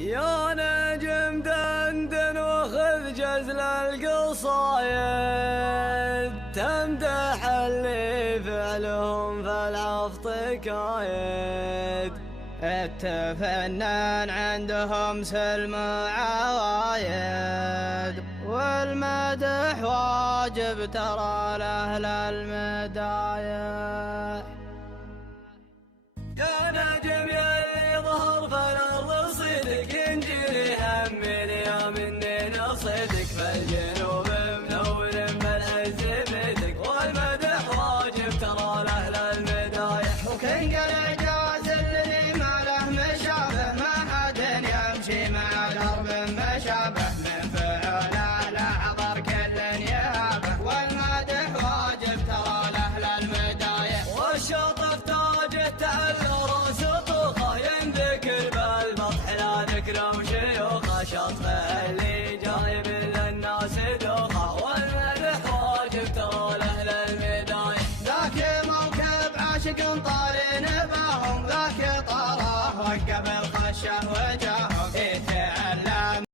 يا نجم دندن وخذ جزل القصايد، تمدح اللي فعلهم فالعفط كايد. التفنان عندهم سلم عوايد، والمدح واجب ترى لأهل المدايا. يا نجم يلي ظهر فالأرض صدق، ينجري هم اليوم إني نصدق. فالجنوب منور بالعز بدك، والمدح واجب ترى لأهل المدايح. وكن قلع جاز اللي ما له مشابه، ما حد يمشي مع درب مشابه. من فعله لحظر كل يهابه، والمدح واجب ترى لأهل المدايح. والشطف تاجه تعلر سطوخه، ينذكر بالمطح لا ذكر وشيوخه. شطفه اللي جايب للناس دوخه، والمدح واجب ترى لأهل المدايح. ذاك موكب عاشق طال نباهم، ذاك طاره وقف الخشه وجه